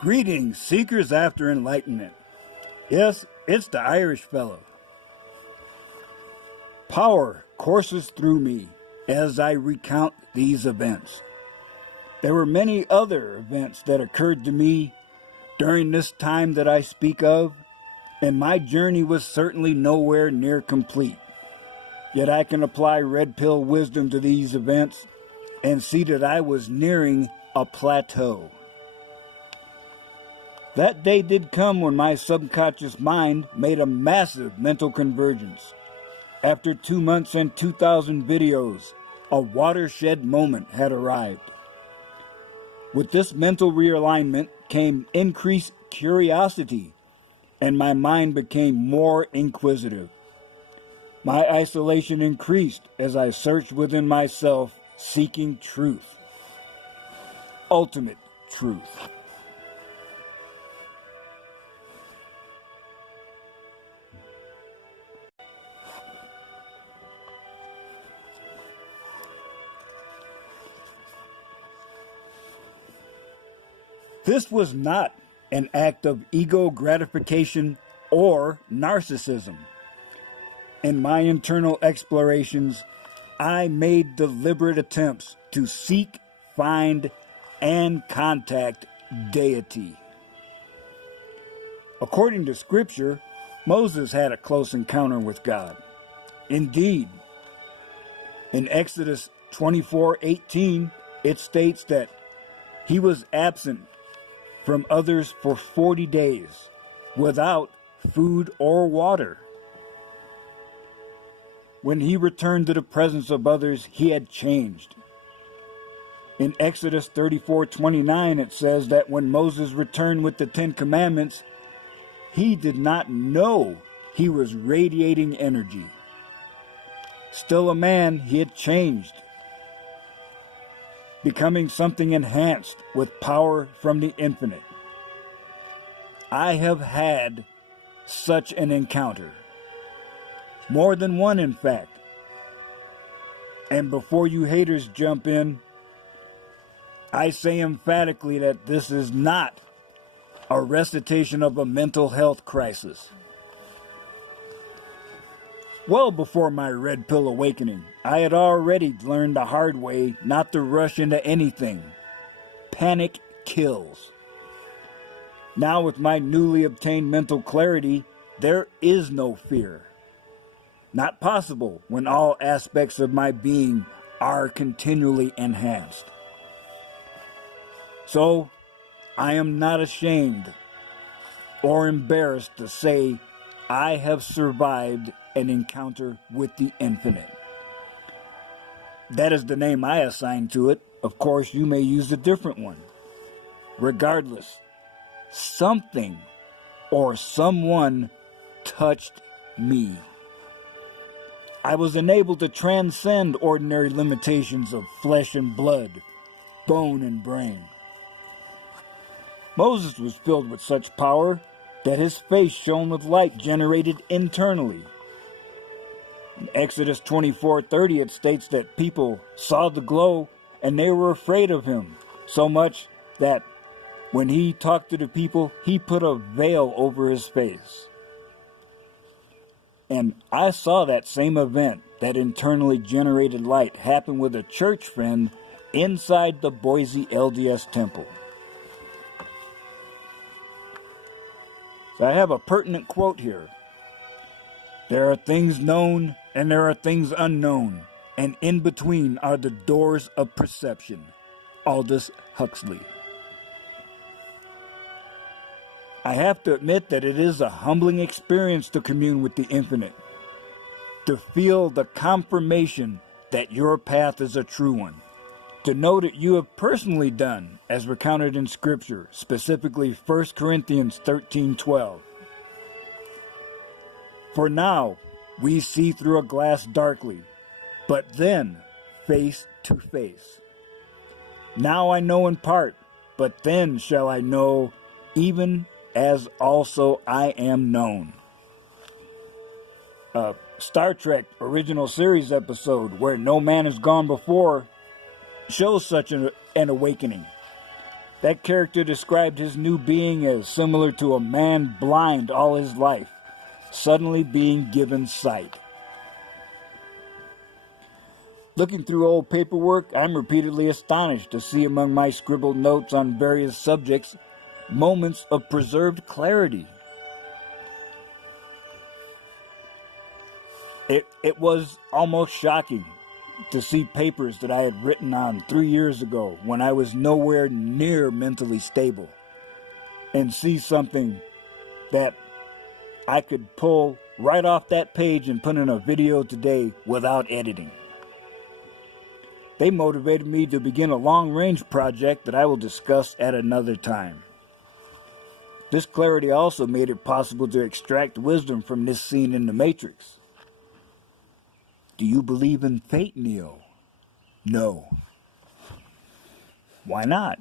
Greetings, seekers after enlightenment. Yes, it's the Irish fellow. Power courses through me as I recount these events. There were many other events that occurred to me during this time that I speak of, and my journey was certainly nowhere near complete. Yet I can apply red pill wisdom to these events and see that I was nearing a plateau. That day did come when my subconscious mind made a massive mental convergence. After 2 months and 2,000 videos, a watershed moment had arrived. With this mental realignment came increased curiosity, and my mind became more inquisitive. My isolation increased as I searched within myself, seeking truth. Ultimate truth. This was not an act of ego gratification or narcissism. In my internal explorations, I made deliberate attempts to seek, find, and contact deity. According to Scripture, Moses had a close encounter with God. Indeed, in Exodus 24:18, it states that he was absent from others for 40 days, without food or water. When he returned to the presence of others, he had changed. In Exodus 34:29, it says that when Moses returned with the 10 Commandments, he did not know he was radiating energy. Still a man, he had changed, becoming something enhanced with power from the infinite. I have had such an encounter. More than one, in fact. And before you haters jump in, I say emphatically that this is not a recitation of a mental health crisis. Well before my red pill awakening, I had already learned the hard way not to rush into anything. Panic kills. Now with my newly obtained mental clarity, there is no fear. Not possible when all aspects of my being are continually enhanced. So, I am not ashamed or embarrassed to say I have survived an encounter with the infinite. That is the name I assign to it. Of course, you may use a different one. Regardless, something or someone touched me. I was enabled to transcend ordinary limitations of flesh and blood, bone and brain. Moses was filled with such power that his face shone with light generated internally. In Exodus 24:30, it states that people saw the glow and they were afraid of him, so much that when he talked to the people, he put a veil over his face. And I saw that same event, that internally generated light, happen with a church friend inside the Boise LDS temple. So I have a pertinent quote here. There are things known and there are things unknown, and in between are the doors of perception. Aldous Huxley. I have to admit that it is a humbling experience to commune with the infinite, to feel the confirmation that your path is a true one, to know that you have personally done, as recounted in Scripture, specifically 1 Corinthians 13:12. For now, we see through a glass darkly, but then face to face. Now I know in part, but then shall I know, even as also I am known. A Star Trek original series episode, Where No Man Has Gone Before, shows such an awakening. That character described his new being as similar to a man blind all his life, suddenly being given sight. Looking through old paperwork, I'm repeatedly astonished to see among my scribbled notes on various subjects moments of preserved clarity. It was almost shocking to see papers that I had written on 3 years ago when I was nowhere near mentally stable, and see something that I could pull right off that page and put in a video today without editing. They motivated me to begin a long-range project that I will discuss at another time. This clarity also made it possible to extract wisdom from this scene in The Matrix. Do you believe in fate, Neo? No. Why not?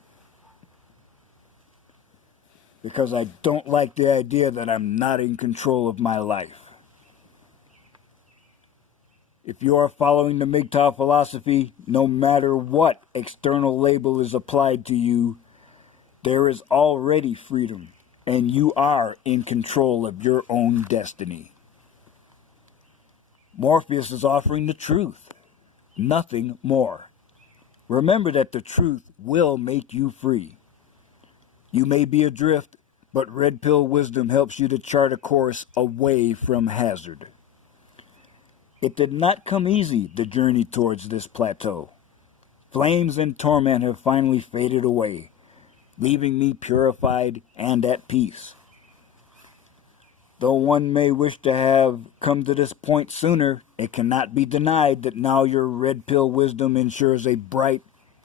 Because I don't like the idea that I'm not in control of my life. If you are following the MGTOW philosophy, no matter what external label is applied to you, there is already freedom, and you are in control of your own destiny. Morpheus is offering the truth, nothing more. Remember that the truth will make you free. You may be adrift, but Red Pill Wisdom helps you to chart a course away from hazard. It did not come easy, the journey towards this plateau. Flames and torment have finally faded away, leaving me purified and at peace. Though one may wish to have come to this point sooner, it cannot be denied that now your Red Pill Wisdom ensures a bright,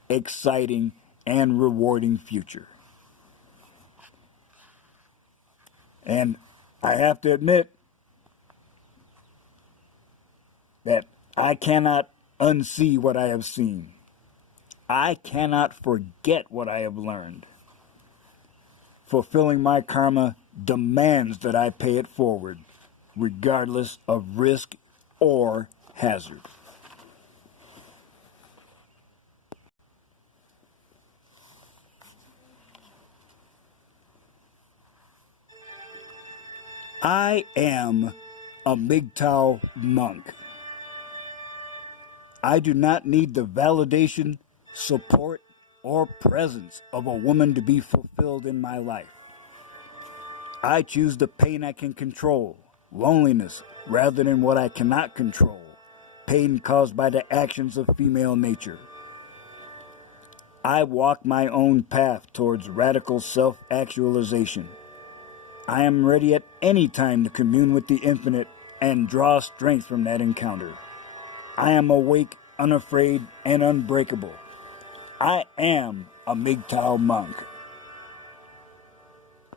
exciting, and rewarding future. And I have to admit that I cannot unsee what I have seen. I cannot forget what I have learned. Fulfilling my karma demands that I pay it forward, regardless of risk or hazard. I am a MGTOW monk. I do not need the validation, support, or presence of a woman to be fulfilled in my life. I choose the pain I can control, loneliness, rather than what I cannot control, pain caused by the actions of female nature. I walk my own path towards radical self-actualization. I am ready at any time to commune with the infinite and draw strength from that encounter. I am awake, unafraid, and unbreakable. I am a MGTOW monk.